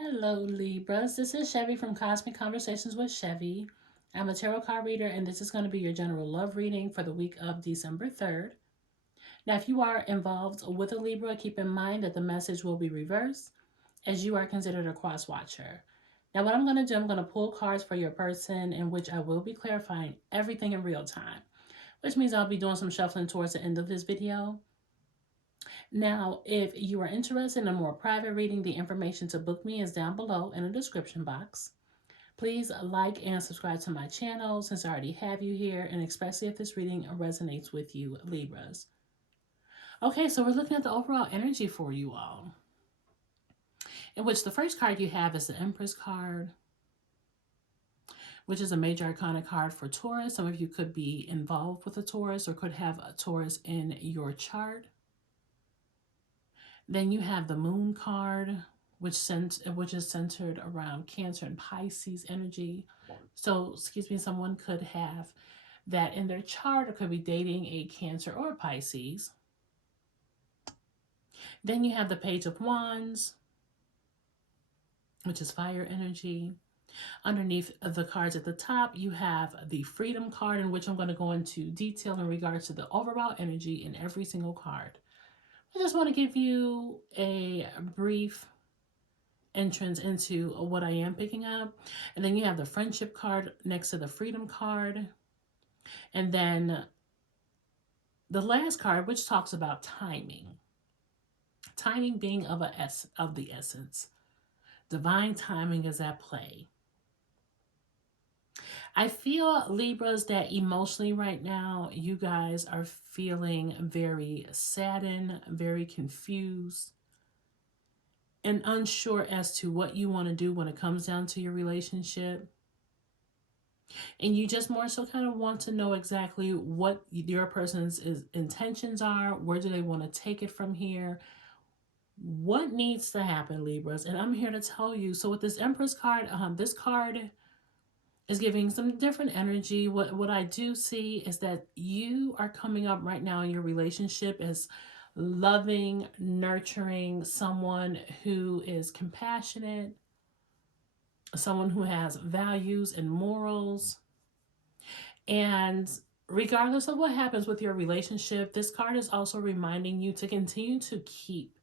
Hello, Libras. This is Chevy from Cosmic Conversations with Chevy. I'm a tarot card reader, and this is going to be your general love reading for the week of December 3rd. Now, if you are involved with a Libra, keep in mind that the message will be reversed as you are considered a cross watcher. Now, what I'm going to do, I'm going to pull cards for your person, in which I will be clarifying everything in real time, which means I'll be doing some shuffling towards the end of this video. Now, if you are interested in a more private reading, the information to book me is down below in the description box. Please like and subscribe to my channel since I already have you here, and especially if this reading resonates with you, Libras. Okay, so we're looking at the overall energy for you all, in which the first card you have is the Empress card, which is a major arcana card for Taurus. Some of you could be involved with a Taurus or could have a Taurus in your chart. Then you have the Moon card, which is centered around Cancer and Pisces energy. So, excuse me, someone could have that in their chart or could be dating a Cancer or a Pisces. Then you have the Page of Wands, which is fire energy. Underneath the cards at the top, you have the Freedom card, in which I'm going to go into detail in regards to the overall energy in every single card. I just want to give you a brief entrance into what I am picking up. And then you have the Friendship card next to the Freedom card. And then the last card, which talks about timing. Timing being of the essence. Divine timing is at play. I feel, Libras, that emotionally right now, you guys are feeling very saddened, very confused, and unsure as to what you want to do when it comes down to your relationship. And you just more so kind of want to know exactly what your person's intentions are. Where do they want to take it from here? What needs to happen, Libras? And I'm here to tell you. So with this Empress card, this card is giving some different energy. What I do see is that you are coming up right now in your relationship as loving, nurturing, someone who is compassionate, someone who has values and morals. And regardless of what happens with your relationship, this card is also reminding you to continue to keep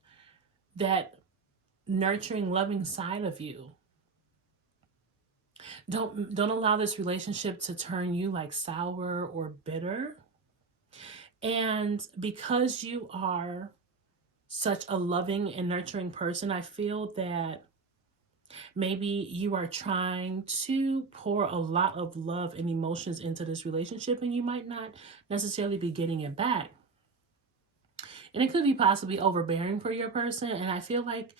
that nurturing, loving side of you. Don't allow this relationship to turn you like sour or bitter. And because you are such a loving and nurturing person, I feel that maybe you are trying to pour a lot of love and emotions into this relationship, and you might not necessarily be getting it back. And it could be possibly overbearing for your person. And I feel like,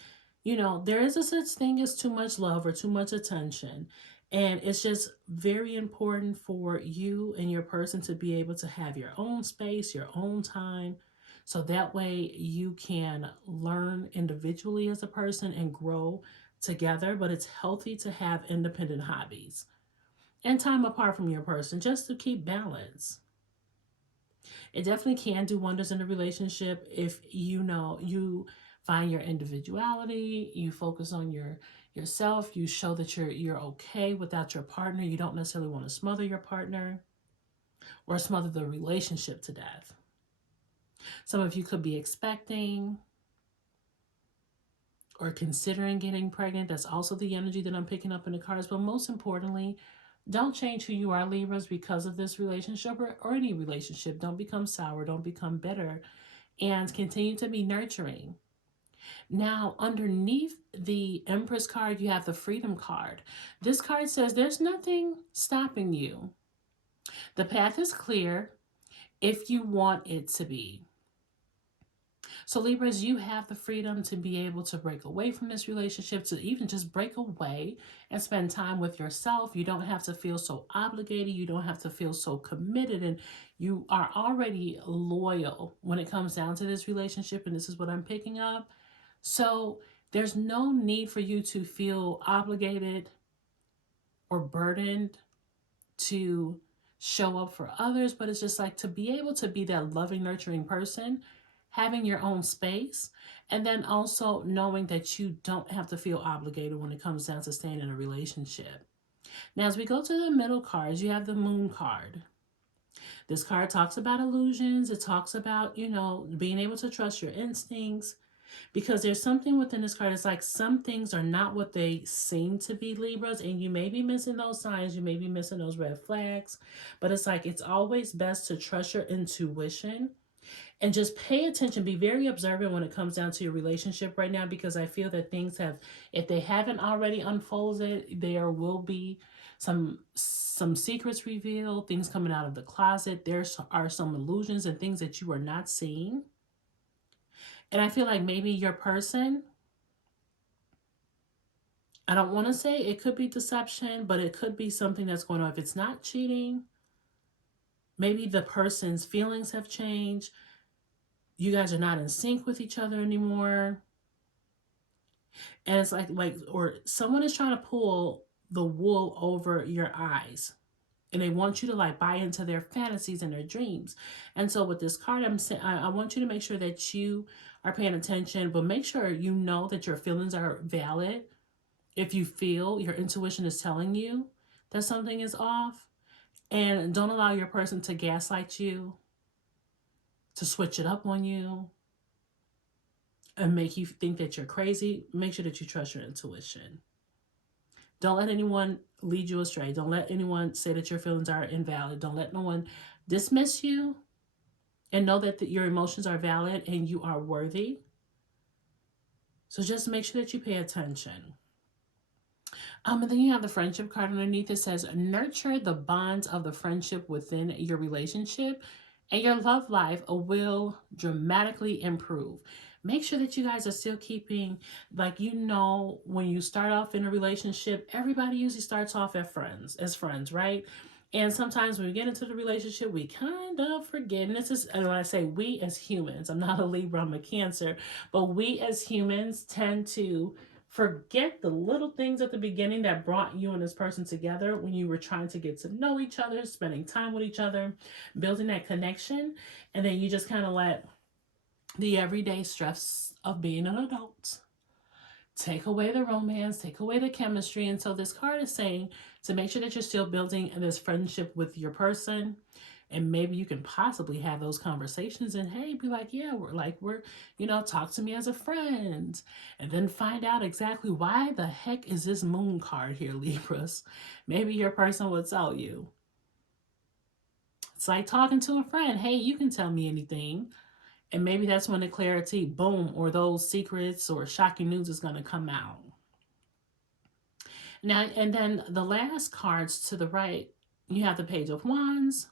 there is a such thing as too much love or too much attention. And it's just very important for you and your person to be able to have your own space, your own time. So that way you can learn individually as a person and grow together. But it's healthy to have independent hobbies and time apart from your person just to keep balance. It definitely can do wonders in a relationship if you find your individuality, you focus on yourself, you show that you're okay without your partner. You don't necessarily want to smother your partner or smother the relationship to death. Some of you could be expecting or considering getting pregnant. That's also the energy that I'm picking up in the cards. But most importantly, don't change who you are, Libras, because of this relationship or any relationship. Don't become sour. Don't become bitter. And continue to be nurturing. Now, underneath the Empress card, you have the Freedom card. This card says there's nothing stopping you. The path is clear if you want it to be. So Libras, you have the freedom to be able to break away from this relationship, to even just break away and spend time with yourself. You don't have to feel so obligated. You don't have to feel so committed. And you are already loyal when it comes down to this relationship. And this is what I'm picking up. So there's no need for you to feel obligated or burdened to show up for others. But it's just like to be able to be that loving, nurturing person having your own space, and then also knowing that you don't have to feel obligated when it comes down to staying in a relationship. Now, as we go to the middle cards, you have the moon card. This card talks about illusions. It talks about, being able to trust your instincts, because there's something within this card. It's like some things are not what they seem to be, Libras, and you may be missing those signs. You may be missing those red flags, but it's like it's always best to trust your intuition and just pay attention. Be very observant when it comes down to your relationship right now, because I feel that things have, if they haven't already unfolded, there will be some secrets revealed, things coming out of the closet. There are some illusions and things that you are not seeing. And I feel like maybe your person, I don't want to say it could be deception, but it could be something that's going on. If it's not cheating, maybe the person's feelings have changed. You guys are not in sync with each other anymore. And it's like, or someone is trying to pull the wool over your eyes. And they want you to like buy into their fantasies and their dreams. And so with this card, I'm saying I want you to make sure that you are paying attention, but make sure you know that your feelings are valid. If you feel your intuition is telling you that something is off, and don't allow your person to gaslight you, to switch it up on you, and make you think that you're crazy. Make sure that you trust your intuition. Don't let anyone lead you astray. Don't let anyone say that your feelings are invalid. Don't let no one dismiss you, and know that your emotions are valid and you are worthy. So just make sure that you pay attention. And then you have the friendship card underneath. It says, nurture the bonds of the friendship within your relationship, and your love life will dramatically improve. Make sure that you guys are still keeping, like, when you start off in a relationship, everybody usually starts off as friends, right? And sometimes when we get into the relationship, we kind of forget. And and when I say we as humans, I'm not a Libra, I'm a Cancer, but we as humans tend to forget the little things at the beginning that brought you and this person together when you were trying to get to know each other, spending time with each other, building that connection. And then you just kind of let the everyday stress of being an adult take away the romance, take away the chemistry. And so this card is saying to make sure that you're still building this friendship with your person. And maybe you can possibly have those conversations and, hey, be like, yeah, we're, talk to me as a friend. And then find out exactly why the heck is this moon card here, Libras. Maybe your person will tell you. It's like talking to a friend. Hey, you can tell me anything. And maybe that's when the clarity, boom, or those secrets or shocking news is going to come out. Now, and then the last cards to the right, you have the Page of Wands.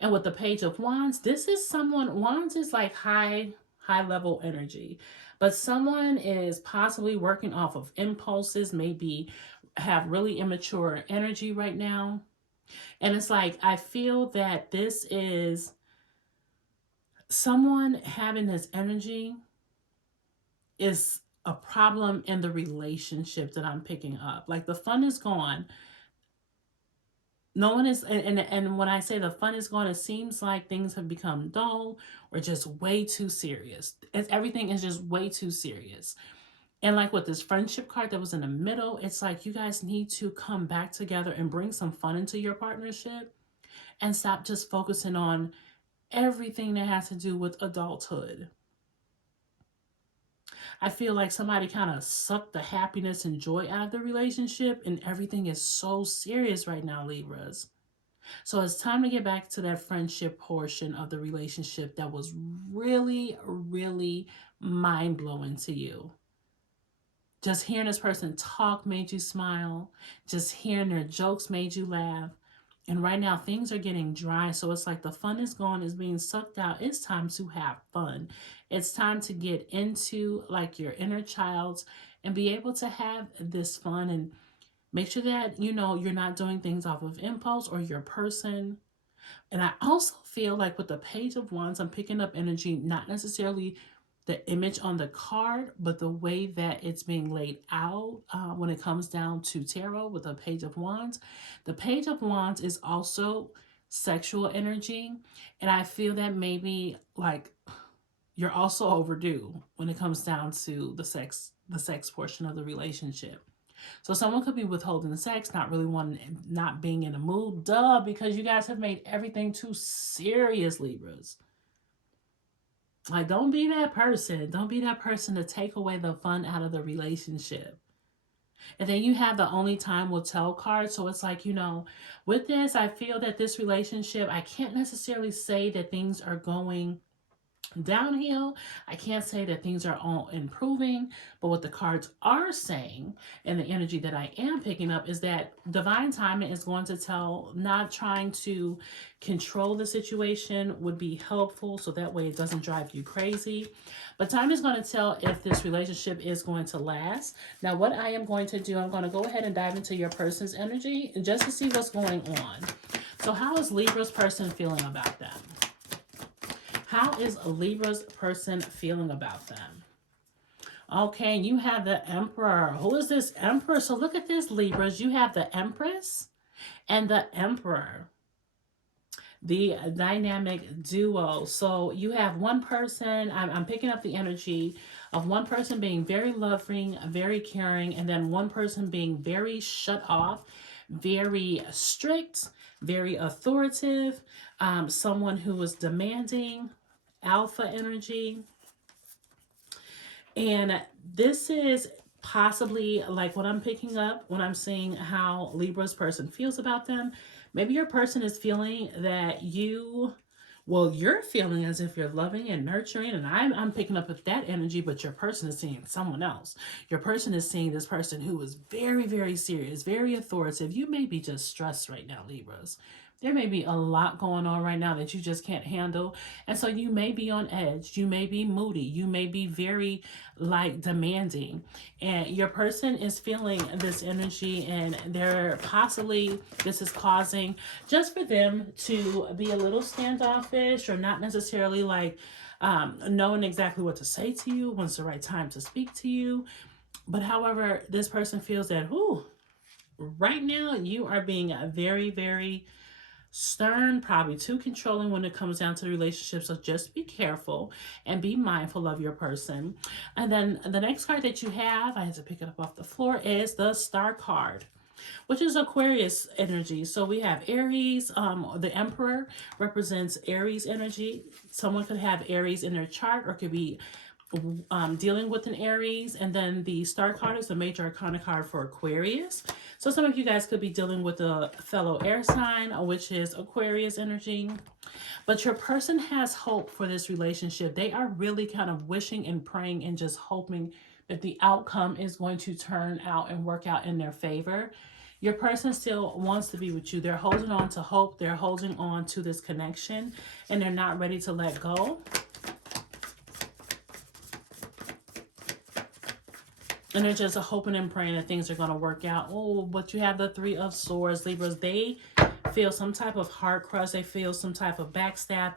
And with the Page of Wands, this is Wands is like high level energy. But someone is possibly working off of impulses, maybe have really immature energy right now. And it's like, I feel that this is someone having this energy is a problem in the relationship that I'm picking up. Like the fun is gone. No one is, and when I say the fun is gone, it seems like things have become dull or just way too serious. Everything is just way too serious. And like with this friendship card that was in the middle, it's like you guys need to come back together and bring some fun into your partnership and stop just focusing on everything that has to do with adulthood. I feel like somebody kind of sucked the happiness and joy out of the relationship, and everything is so serious right now, Libras. So it's time to get back to that friendship portion of the relationship that was really, really mind blowing to you. Just hearing this person talk made you smile. Just hearing their jokes made you laugh. And right now things are getting dry. So it's like the fun is gone, is being sucked out. It's time to have fun. It's time to get into like your inner child and be able to have this fun, and make sure that you're not doing things off of impulse or your person. And I also feel like with the Page of Wands, I'm picking up energy, not necessarily the image on the card, but the way that it's being laid out when it comes down to tarot with the Page of Wands. The Page of Wands is also sexual energy. And I feel that maybe like you're also overdue when it comes down to the sex portion of the relationship. So someone could be withholding sex, not really wanting, not being in a mood, duh, because you guys have made everything too serious, Libras. Like, don't be that person. Don't be that person to take away the fun out of the relationship. And then you have the only time will tell card. So it's like, with this, I feel that this relationship, I can't necessarily say that things are going downhill. I can't say that things are all improving, but what the cards are saying and the energy that I am picking up is that divine timing is going to tell, not trying to control the situation would be helpful so that way it doesn't drive you crazy. But time is going to tell if this relationship is going to last. Now, what I am going to do, I'm going to go ahead and dive into your person's energy just to see what's going on. So, how is Libra's person feeling about them? How is Libra's person feeling about them? Okay, and you have the Emperor. Who is this Emperor? So look at this, Libras. You have the Empress and the Emperor, the dynamic duo. So you have one person, I'm picking up the energy of one person being very loving, very caring, and then one person being very shut off, very strict, very authoritative, someone who was demanding, alpha energy. And this is possibly like what I'm picking up when I'm seeing how Libra's person feels about them. Maybe your person is feeling that you're feeling as if you're loving and nurturing, and I'm picking up with that energy, but your person is seeing someone else. Your person is seeing this person who is very, very serious, very authoritative. You may be just stressed right now, Libras. There may be a lot going on right now that you just can't handle. And so you may be on edge. You may be moody. You may be very like demanding. And your person is feeling this energy, and they're possibly, this is causing just for them to be a little standoffish or not necessarily like knowing exactly what to say to you, when's the right time to speak to you. But however, this person feels that, right now you are being very, very stern, probably too controlling when it comes down to the relationship. So just be careful and be mindful of your person. And then the next card that you have, I had to pick it up off the floor, is the Star card, which is Aquarius energy. So we have Aries. The Emperor represents Aries energy. Someone could have Aries in their chart or could be dealing with an Aries. And then the Star card is the major arcana card for Aquarius. So some of you guys could be dealing with a fellow air sign, which is Aquarius energy. But your person has hope for this relationship. They are really kind of wishing and praying and just hoping that the outcome is going to turn out and work out in their favor. Your person still wants to be with you. They're holding on to hope. They're holding on to this connection, and they're not ready to let go. And they're just hoping and praying that things are going to work out. Oh, but you have the Three of Swords, Libras. They feel some type of heart crush. They feel some type of backstab.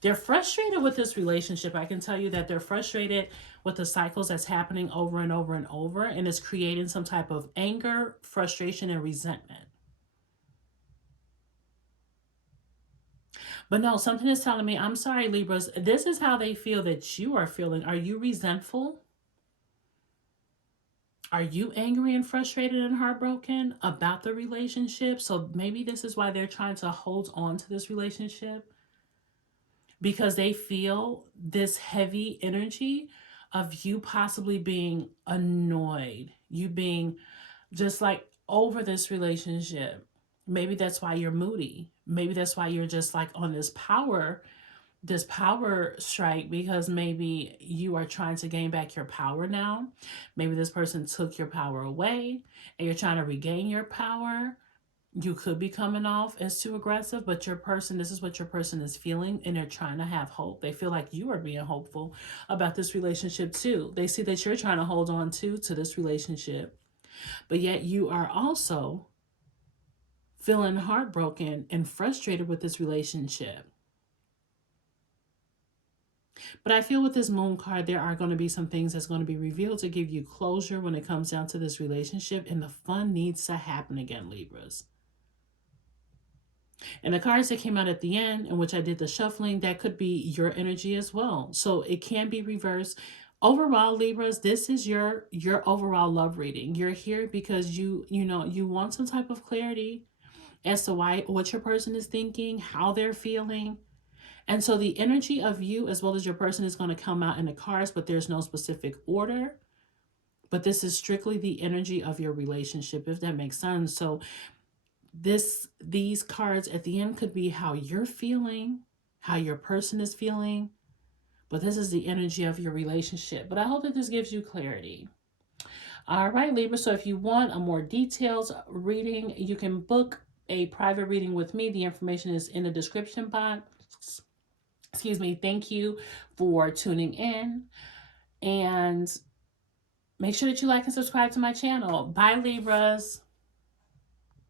They're frustrated with this relationship. I can tell you that they're frustrated with the cycles that's happening over and over and over. And it's creating some type of anger, frustration, and resentment. But no, something is telling me, I'm sorry, Libras, this is how they feel that you are feeling. Are you resentful? Are you angry and frustrated and heartbroken about the relationship? So maybe this is why they're trying to hold on to this relationship, because they feel this heavy energy of you possibly being annoyed, you being just like over this relationship. Maybe that's why you're moody. Maybe that's why you're just like on this power strike, because maybe you are trying to gain back your power now. Maybe this person took your power away and you're trying to regain your power. You could be coming off as too aggressive, but your person, this is what your person is feeling, and they're trying to have hope. They feel like you are being hopeful about this relationship too. They see that you're trying to hold on to this relationship, but yet you are also feeling heartbroken and frustrated with this relationship. But I feel with this moon card, there are going to be some things that's going to be revealed to give you closure when it comes down to this relationship. And the fun needs to happen again, Libras. And the cards that came out at the end, in which I did the shuffling, that could be your energy as well. So it can be reversed. Overall, Libras, this is your overall love reading. You're here because you want some type of clarity as to why what your person is thinking, how they're feeling. And so the energy of you as well as your person is going to come out in the cards, but there's no specific order. But this is strictly the energy of your relationship, if that makes sense. So these cards at the end could be how you're feeling, how your person is feeling, but this is the energy of your relationship. But I hope that this gives you clarity. All right, Libra. So if you want a more detailed reading, you can book a private reading with me. The information is in the description box. Excuse me. Thank you for tuning in. And make sure that you like and subscribe to my channel. Bye, Libras.